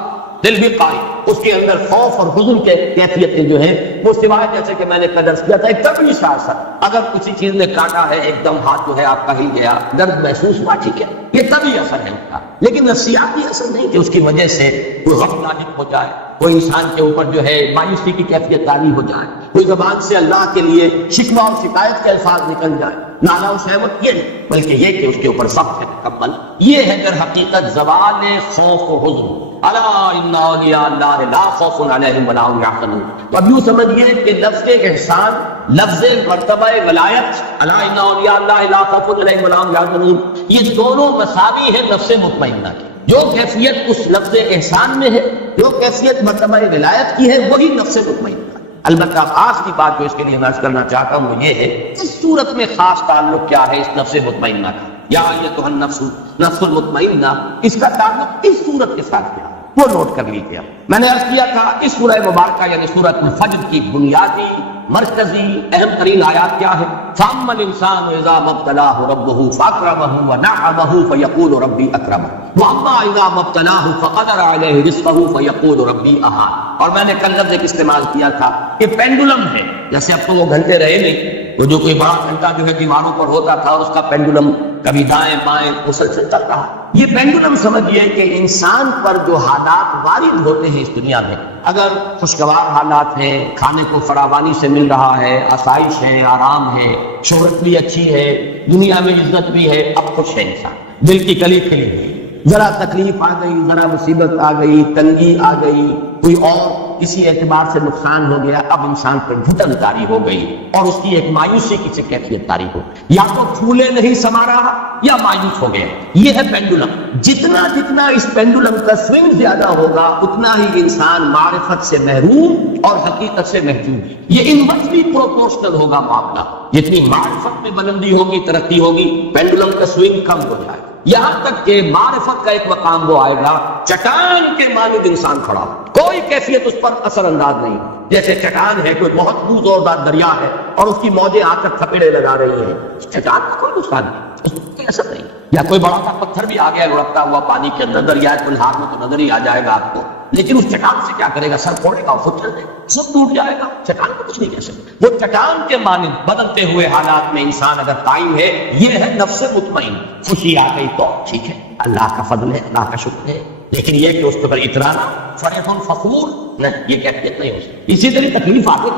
دل بھی قائم، اس کے اندر خوف اور حزن کے کیفیتیں جو ہیں وہ سوائے جیسے کہ میں نے درس کیا تھا ایک طبعی سا اثر، اگر کسی چیز نے کاٹا ہے ایک دم ہاتھ جو ہے آپ کا ہل گیا، درد محسوس ہوا، ٹھیک ہے، یہ طبعی اثر ہے ان کا، لیکن نفسیاتی اثر نہیں کہ اس کی وجہ سے کوئی غم لاحق ہو جائے، کوئی انسان کے اوپر جو ہے مایوسی کی کیفیت طاری ہو جائے، کوئی زبان سے اللہ کے لیے شکوہ اور شکایت کے الفاظ نکل جائے، نالا و شہوت، یہ نہیں، بلکہ یہ کہ اس کے اوپر ضبط مکمل، یہ ہے در حقیقت زوال خوف و حزن۔ الا ان اولیاء اللہ لا خوف علیہم ولا هم یحزنون۔ تو اب یوں سمجھیے کہ لفظ احسان، لفظ مرتبہ ولایت، الا ان اولیاء اللہ لا خوف علیہم ولا هم یحزنون، یہ دونوں مساوی ہیں نفس مطمئنہ کی۔ جو کیفیت اس لفظ احسان میں ہے، جو کیفیت مرتبہ ولایت کی ہے، وہی نفس مطمئنہ۔ البتہ خاص کی بات جو اس کے لیے میں عرض کرنا چاہتا ہوں وہ یہ ہے اس صورت میں خاص تعلق کیا ہے اس نفس مطمئنہ کا، یا ایتھا النفس نفس المطمئنہ، اس کا تعلق اس صورت کے ساتھ کیا وہ نوٹ کر لیجیے۔ میں نے عرض کیا تھا اس سورہ مبارکہ یعنی سورۃ الفجر کی بنیادی مرکزی اہم ترین آیات کیا ہے؟ فَأَمَّا الْإِنسَانُ إِذَا مَا ابْتَلَاهُ رَبُّهُ فَأَكْرَمَهُ وَنَعَّمَهُ فَيَقُولُ رَبِّي أَكْرَمَنِ وَأَمَّا إِذَا مَا ابْتَلَاهُ فَقَدَرَ عَلَيْهِ رِزْقَهُ فَيَقُولُ رَبِّي أَهَانِ۔ اور میں نے کل لفظ ایک استعمال کیا تھا کہ پینڈولم ہے، جیسے اب تو وہ گھنٹے رہے نہیں، وہ جو کوئی بڑا گھنٹہ جو ہے دیواروں پر ہوتا تھا اور اس کا پینڈولم کبھی دائیں بائیں مسلسل چل رہا، یہ پینڈولم سمجھیے کہ انسان پر جو حالات وارد ہوتے ہیں اس دنیا میں، اگر خوشگوار حالات ہیں، کھانے کو فراوانی سے مل رہا ہے، آسائش ہے، آرام ہے، شہرت بھی اچھی ہے، دنیا میں عزت بھی ہے، اب خوش ہے انسان، دل کی کلی کھلی ہوئی، ذرا تکلیف آ گئی، ذرا مصیبت آ گئی، تنگی آ گئی، کوئی اور کسی اعتبار سے نقصان ہو گیا، اب انسان پر گھٹن طاری ہو گئی اور اس کی ایک مایوسی کی سے کیفیت طاری ہو، یا تو پھولے نہیں سما رہا یا مایوس ہو گیا، یہ ہے پینڈولم۔ جتنا جتنا اس پینڈولم کا سوئنگ زیادہ ہوگا اتنا ہی انسان معرفت سے محروم اور حقیقت سے محجوب، یہ انورسلی پروپورشنل ہوگا معاملہ، جتنی معرفت میں بلندی ہوگی ترقی ہوگی پینڈولم کا سوئنگ کم ہو جائے گا، یہاں تک کہ معرفت کا ایک مقام وہ آئے گا چٹان کے مانند انسان کھڑا ہو، کوئی کیفیت اس پر اثر انداز نہیں، جیسے چٹان ہے، کوئی بہت زوردار دریا ہے اور اس کی موجیں آ کر تھپیڑے لگا رہی ہیں، چٹان کا کوئی نقصان نہیں، اس پر کوئی اثر نہیں، یا کوئی بڑا سا پتھر بھی آ گیا لڑکتا ہوا پانی کے اندر دریائے الہار میں تو نظر ہی آ جائے گا آپ کو، لیکن اس چٹان سے کیا کرے گا؟ سر پھوڑے گا اور خود چل دے گا، سب ٹوٹ جائے گا، چٹان کو کچھ نہیں کہہ سکتے۔ وہ چٹان کے مانند بدلتے ہوئے حالات میں انسان اگر قائم ہے، یہ ہے نفس مطمئن۔ خوشی آ گئی تو ٹھیک ہے، اللہ کا فضل ہے، اللہ کا شکر ہے، لیکن یہ کہ اس کے اوپر اترانا، فرح فخور نہیں، یہ کیفیت نہیں ہو سکتی۔ اسی طرح تکلیف آگے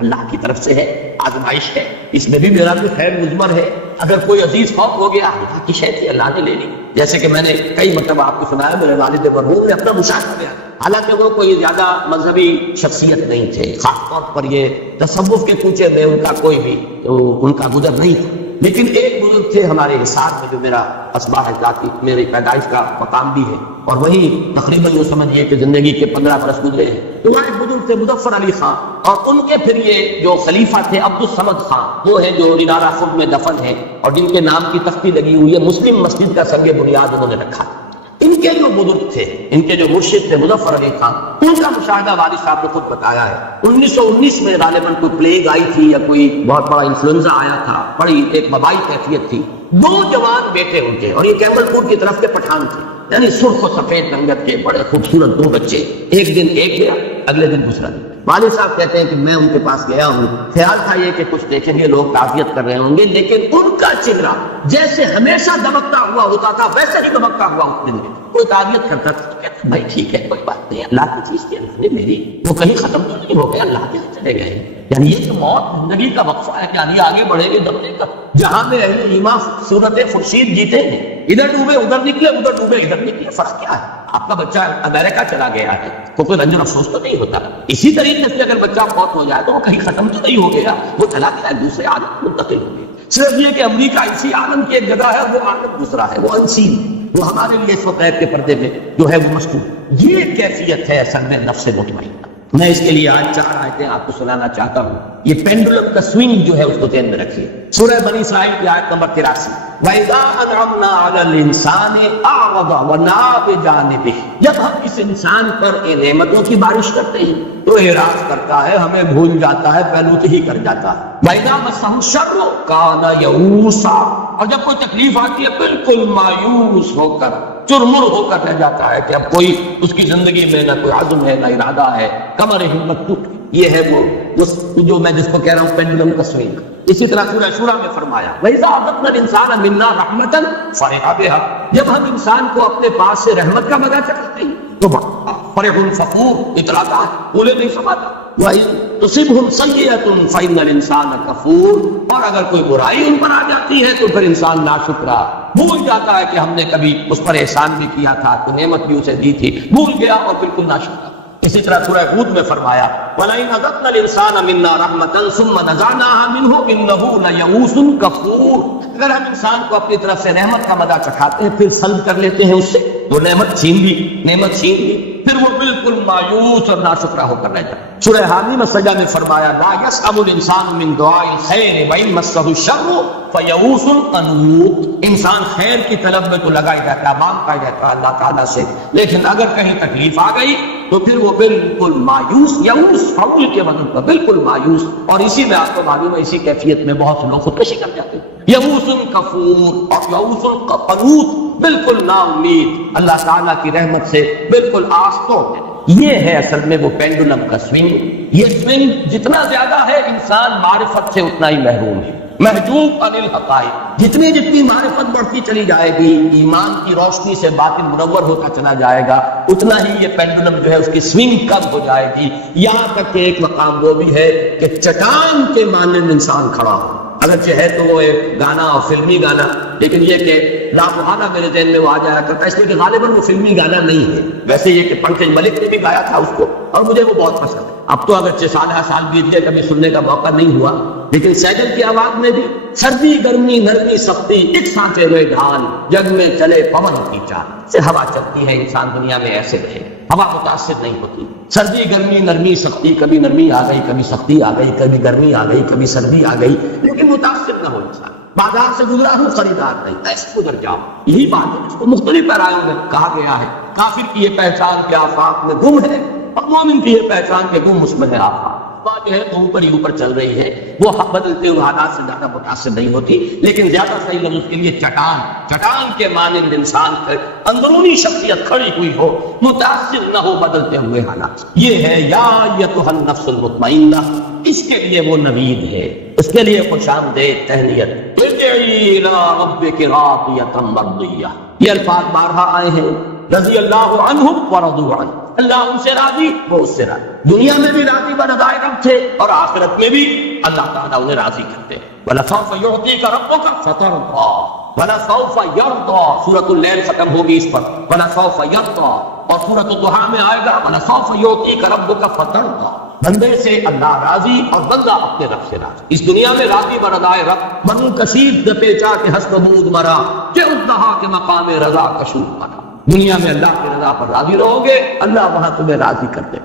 اللہ کی طرف سے ہے، آزمائش ہے، اس میں بھی میرا بھی خیر مضمر ہے، اگر کوئی عزیز فوت ہو گیا اللہ کی شے تھی، اللہ نے لے لی، جیسے کہ میں نے کئی مرتبہ آپ کو سنایا میرے والد مرحوم نے اپنا مشاہدہ کیا، حالانکہ وہ کوئی زیادہ مذہبی شخصیت نہیں تھے، خاص طور پر یہ تصوف کے کوچے میں ان کا کوئی بھی ان کا گزر نہیں تھا، لیکن ایک بزرگ تھے ہمارے حساب میں جو میرا اسباح ذاتی میری پیدائش کا مقام بھی ہے، اور وہی تقریباً یہ سمجھیے کہ زندگی کے 15 برس گزرے ہیں، تو وہ ایک بزرگ تھے مظفر علی خان، اور ان کے پھر یہ جو خلیفہ تھے عبدالصمد خان، وہ ہے جو نینارا خود میں دفن ہے اور جن کے نام کی تختی لگی ہوئی ہے، مسلم مسجد کا سنگ بنیاد انہوں نے رکھا۔ ان کے جو بزرگ تھے، ان کے جو مرشد تھے مظفر علی خان، ان کا مشاہدہ والد صاحب نے خود بتایا ہے، 1919 میں غالباً کوئی پلیگ آئی تھی یا کوئی بہت بڑا انفلوئنزا آیا تھا، بڑی ایک وبائی کیفیت تھی، دو جوان بیٹے ان کے، اور یہ کیمل پور کی طرف کے پٹھان تھے، یعنی سرخ و سفید رنگت کے بڑے خوبصورت دو بچے۔ ایک دن ایک گیا، اگلے دن دوسرا دن۔ والد صاحب کہتے ہیں کہ میں ان کے پاس گیا ہوں، خیال تھا یہ کہ کچھ دیکھیں گے، لوگ تعزیت کر رہے ہوں گے، لیکن ان کا چہرہ جیسے ہمیشہ دمکتا ہوا ہوتا تھا ویسے ہی دمکتا ہوا اس دن میں۔ کوئی تعزیت کرتا تھا تو کہتا بھائی ٹھیک ہے کوئی بات نہیں، اللہ کی چیز کی اللہ نے میری وہ کہیں ختم تو نہیں ہو گیا، اللہ کے چلے گئے۔ یعنی یہ کہ موت زندگی کا وقفہ ہے، یعنی آگے بڑھیں گے دبنے کا، جہاں میں اہل ایمان صورت خورشید جیتے ہیں، ادھر ڈوبے ادھر نکلے، ادھر ڈوبے ادھر نکلے، فرق کیا ہے؟ آپ کا بچہ امریکہ چلا گیا ہے تو کوئی رنجن افسوس تو نہیں ہوتا، اسی طریقے سے اگر بچہ فوت ہو جائے تو وہ کہیں ختم تو نہیں ہو گیا، وہ چلا گیا دوسرے عالم منتقل ہو گیا۔ صرف یہ کہ امریکہ اسی عالم کی ایک جگہ ہے، وہ عالم دوسرا ہے، وہ انسین، وہ ہمارے لیے اس وقت کے پردے میں جو ہے وہ مشکور۔ یہ کیفیت ہے اصل میں نفس مطمئنہ۔ میں اس کے لیے آج 4 آیتیں آپ کو سنانا چاہتا ہوں، یہ پینڈولم کا سوئنگ جو ہے اس کو ذہن میں رکھیے۔ سورہ بنی اسرائیل کی آیت نمبر 83، وَإِذَا أَنْعَمْنَا عَلَى الْإِنسَانِ أَعْرَضَ وَنَأَىٰ بِجَانِبِهِ، جب ہم اس انسان پر نعمتوں کی بارش کرتے ہیں تو اعراض کرتا ہے، ہمیں بھول جاتا ہے، پہلوتی ہی کر جاتا ہے۔ وَإِذَا مَسَّهُ الشَّرُّ كَانَ يَئُوسًا، اور جب کوئی تکلیف آتی ہے بالکل مایوس ہو کر، چرمر ہو کر رہ جاتا ہے کہ اب کوئی اس کی زندگی میں نہ کوئی عزم ہے نہ ارادہ ہے، کمر ہمت ٹوٹ گئی۔ یہ ہے وہ جو میں جس کو کہہ رہا ہوں پینڈولم کا سوئنگ۔ اسی طرح سورہ شورى میں فرمایا وَإِذَا أَذَقْنَا الْإِنسَانَ مِنَّا رَحْمَةً فَرِحَ بِهَا، جب ہم انسان کو اپنے پاس سے رحمت کا مزہ چکھاتے ہیں تو فرح فخور اتراتا ہے، بولے نہیں سماتا۔ وَإِن تُصِبْهُمْ سَيِّئَةٌ فَإِنَّ الْإِنسَانَ كَفُورٌ، اور اگر کوئی برائی ان پر آ جاتی ہے تو پھر انسان ناشکرا، بھول جاتا ہے کہ ہم نے کبھی اس پر احسان بھی کیا تھا، تو نعمت بھی اسے دی تھی، بھول گیا اور بالکل ناشکرا۔ اسی طرح سورہ ہود میں فرمایا وَلَئِنْ أَذَقْنَا الْإِنسَانَ مِنَّا رَحْمَةً ثُمَّ نَزَعْنَاهَا مِنْهُ إِنَّهُ لَيَئُوسٌ كَفُورٌ، اگر ہم انسان کو اپنی طرف سے رحمت کا مزہ چکھاتے ہیں پھر سلب کر لیتے ہیں اس سے، وہ نعمت چھین لی، پھر وہ بالکل مایوس اور ناشکرا ہو کر رہ جاتا۔ سورہ حامیم السجدہ میں فرمایا لَا يَسْأَمُ الْإِنسَانُ مِنْ دُعَاءِ الْخَيْرِ وَإِنْ مَسَّهُ الشَّرُّ فَيَئُوسٌ قَنُوطٌ، انسان خیر کی طلب میں تو لگا ہی رہتا ہے، مانگتا ہی رہتا ہے اللہ تعالیٰ سے، لیکن اگر کہیں تکلیف آ گئی تو پھر وہ بالکل مایوس، یئوس فعول کے وزن پر بالکل مایوس، اور اسی میں آپ کو معلوم ہے اسی کیفیت میں بہت سے لوگ خودکشی کر جاتے ہیں۔ یئوس کفور اور یئوس قنوط، بالکل نا امید، اللہ تعالیٰ کی رحمت سے بالکل آستوں ہے۔ یہ ہے اصل میں وہ پینڈولم کا سوئنگ۔ یہ سوئنگ جتنا زیادہ ہے انسان معرفت سے اتنا ہی محروم ہے، محجوب عن الحقائق۔ جتنی معرفت بڑھتی چلی جائے گی، ایمان کی روشنی سے باطن منور ہوتا چلا جائے گا، اتنا ہی یہ پینڈولم جو ہے اس کی سوئنگ کم ہو جائے گی، یہاں تک کہ ایک مقام وہ بھی ہے کہ چٹان کے مانند انسان کھڑا ہو۔ اگرچہ ہے تو وہ ایک گانا اور فلمی گانا، لیکن یہ کہ لا محالہ میرے ذہن میں وہ آ جایا کرتا ہے، اس لیے کہ غالباً وہ فلمی گانا نہیں ہے، ویسے یہ کہ پنکج ملک نے بھی گایا تھا اس کو اور مجھے وہ بہت پسند ہے۔ اب تو اگرچہ سال بیت گئے، کبھی سننے کا موقع نہیں ہوا، لیکن سیگل کی آواز میں بھی سردی گرمی نرمی سختی ایک سانچے ہوئے ڈھال، جگ میں چلے پون کی چال، سے ہوا چلتی ہے، انسان دنیا میں ایسے رہے، ہوا متاثر نہیں ہوتی، سردی گرمی نرمی سختی، کبھی نرمی آ گئی کبھی سختی آ گئی، کبھی گرمی آ گئی کبھی سردی آ گئی، لیکن متاثر نہ ہو انسان۔ بازار سے گزرا ہوں خریدار نہیں، ایسے گزر جاؤ، یہی بات ہے جس کو مختلف پیرایوں میں کہا گیا ہے۔ کافر کی یہ پہچان کہ آفاق میں گم ہے، اور مومن کی یہ پہچان کہ گم اس میں ہے آفاق۔ بات جو ہے تو اوپر ہی اوپر چل رہی ہے، وہ بدلتے ہوئے حالات سے زیادہ متاثر نہیں ہوتی، لیکن زیادہ صحیح لفظ اس کے لیے چٹان کے مانند انسان کی اندرونی شخصیت کھڑی ہوئی ہو، متاثر نہ ہو بدلتے ہوئے حالات۔ یہ ہے یا ایتھا النفس المطمئنہ، اس کے لیے وہ نوید ہے، اس کے لیے خوش آمدید تہنیت۔ ارجعی الی ربک راضیۃ مرضیہ، یہ الفاظ بارہا آئے ہیں، رضی اللہ عنہم ورضوا عنہ، اللہ ان سے راضی وہ اس سے راضی، دنیا میں بھی راضی برضائے رب تھے اور آخرت میں بھی اللہ تعالیٰ انہیں راضی کرتے ہیں۔ وَلَسَوْفَ يُعْطِيكَ رَبُّكَ فَتَرْضَىٰ، وَلَسَوْفَ يَرْضَىٰ، سورۃ اللیل ختم ہوگی اس پر، وَلَسَوْفَ يَرْضَىٰ، اور سورۃ الضحیٰ میں آئے گا وَلَسَوْفَ يُعْطِيكَ رَبُّكَ فَتَرْضَىٰ، بندے سے اللہ راضی اور بندہ اپنے رب سے راضی۔ اس دنیا میں راضی برضائے رب، منو کشید پیچا کے حسب بود مرا، کہ اصدہا کے مقام رضا کشود مرا۔ دنیا میں اللہ کی رضا پر راضی رہو گے، اللہ وہاں تمہیں راضی کر دے۔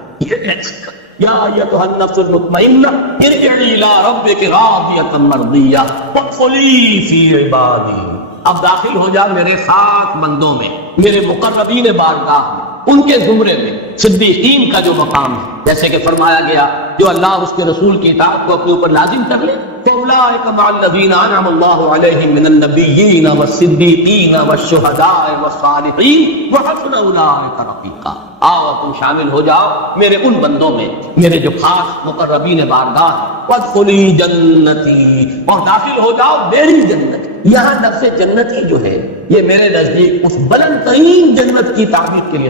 یا ایتھا النفس المطمئنہ ارجعی الی ربک راضیۃ مرضیہ وادخلی فی عبادی، اب داخل ہو جا میرے خاص بندوں میں، میرے مقربین بارگاہ میں، ان کے زمرے میں، صدیقین کا جو مقام ہے، جیسے کہ فرمایا گیا جو اللہ اس کے رسول کی اطاعت کو اپنے اوپر لازم کر لے، فَأُولَٰئِکَ فاولئک مع الذین انعم اللہ علیہم من النبیین والصدیقین والشہداء والصالحین وحسن اولئک رفیقا۔ آؤ تم شامل ہو جاؤ میرے ان بندوں میں، میرے جو خاص مقربین بارگاہ ہیں، وادخلی جنتی، اور داخل ہو جاؤ میری جنت۔ یہاں لفظ جنتی جو ہے یہ میرے نزدیک اس بلند ترین جنت کی تعبیر کے لیے